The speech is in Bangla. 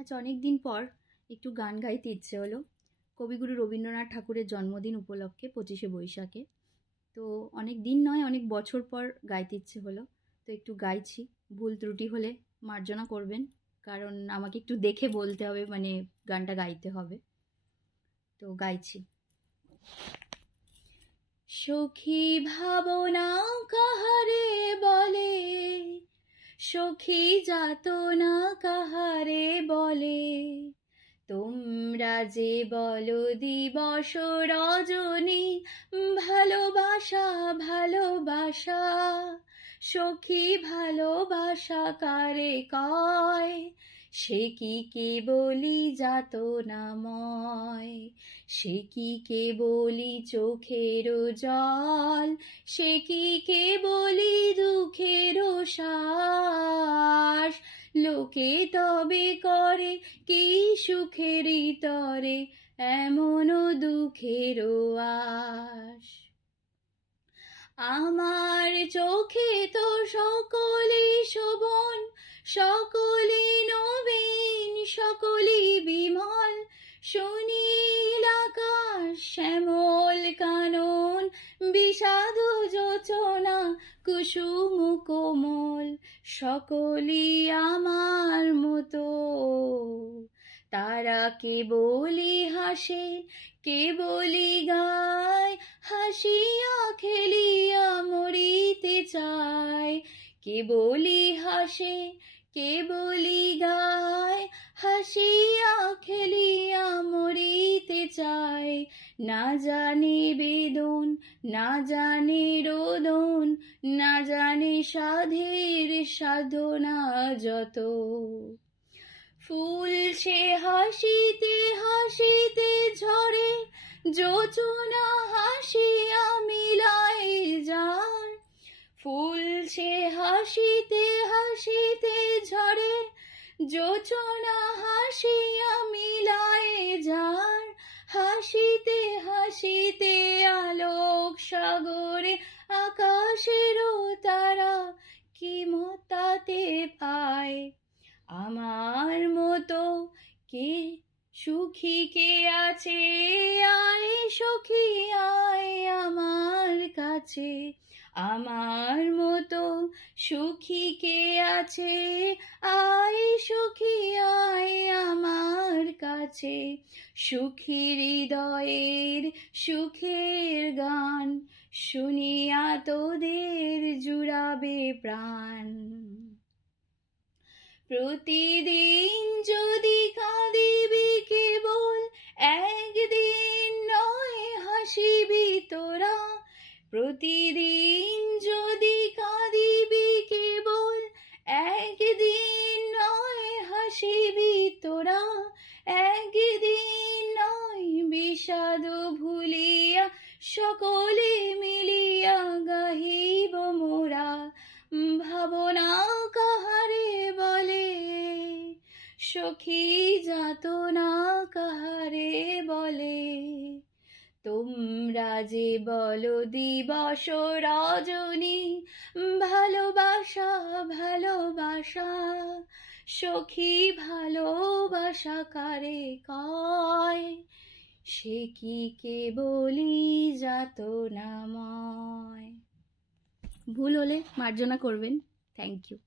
আজ অনেক দিন পর একটু গান গাইতে ইচ্ছে হলো। কবিগুরু রবীন্দ্রনাথ ঠাকুরের জন্মদিন উপলক্ষে পঁচিশে বৈশাখে। তো অনেক দিন নয়, অনেক বছর পর গাইতে ইচ্ছে হলো। তো একটু গাইছি। ভুল ত্রুটি হলে মার্জনা করবেন। কারণ আমাকে একটু দেখে বলতে হবে মানে গানটা গাইতে হবে। তো গাইছি। সখী ভাবনা কাহারে বলে? সখী যাতনা কাহারে বলে। তোমরা যে বলো দিবস রজনী, ভালোবাসা ভালোবাসা। সখী ভালোবাসা কারে কয়? সে কি কে বলি যাতনাময় সে কি কে বলি চোখের জল? সে কি কে বলি দুঃখের শ্বাস? লোকে তবে করে কি সুখেরই তরে, এমন দুঃখের আশ। আমার চোখে তো সকলে শোভন, সকলে সকলে বিমল। সুনীল আকাশ, শ্যামল কানন, বিষাদ যোচনা, কুসুম কোমল সকলি আমার মতো। তারা কে বলি হাসে কে বলি গায় হাসিয়া খেলিয়া মরিতে চায়। কে বলি হাসে কে বলি হাসিয়া খেলিয়া মরিতে চাই না জানে বেদন, না জানি রোদন, না জানি সাধের সাধনা যত। ফুল সে হাসিতে হাসিতে ঝরে, যোচনা হাসিয়া মিলায় যার। ফুল সে হাসিতে হাসিতে ঝরে, যোচনা হাসিয়া মিলায় যার। হাসিতে হাসিতে আলোক সাগরে আকাশেরও তারা কি মতাতে পায়? আমার মতো কে সুখী কে আছে? আয় সখী, আয় আমার কাছে। আমার মতো সুখী কে আছে? আয় সখী আয় কাছে সুখী হৃদয়ের সুখের গান, শুনিয়া তোদের জুড়াবে প্রাণ। প্রতিদিন যদি কাঁদিবি কেবল, একদিন নয় হাসিবি তোরা। প্রতিদিন সকলে মিলিয়া গাহিব মোরা। ভাবনা কাহারে বলে? সখী যাতনা কাহারে বলে? তোমরা যে বলো দিবস রজনী, ভালোবাসা ভালোবাসা। সখী ভালোবাসা কারে কয়? সে কি কে বলি যাত নাময় ভুল হলে মার্জনা করবেন। Thank you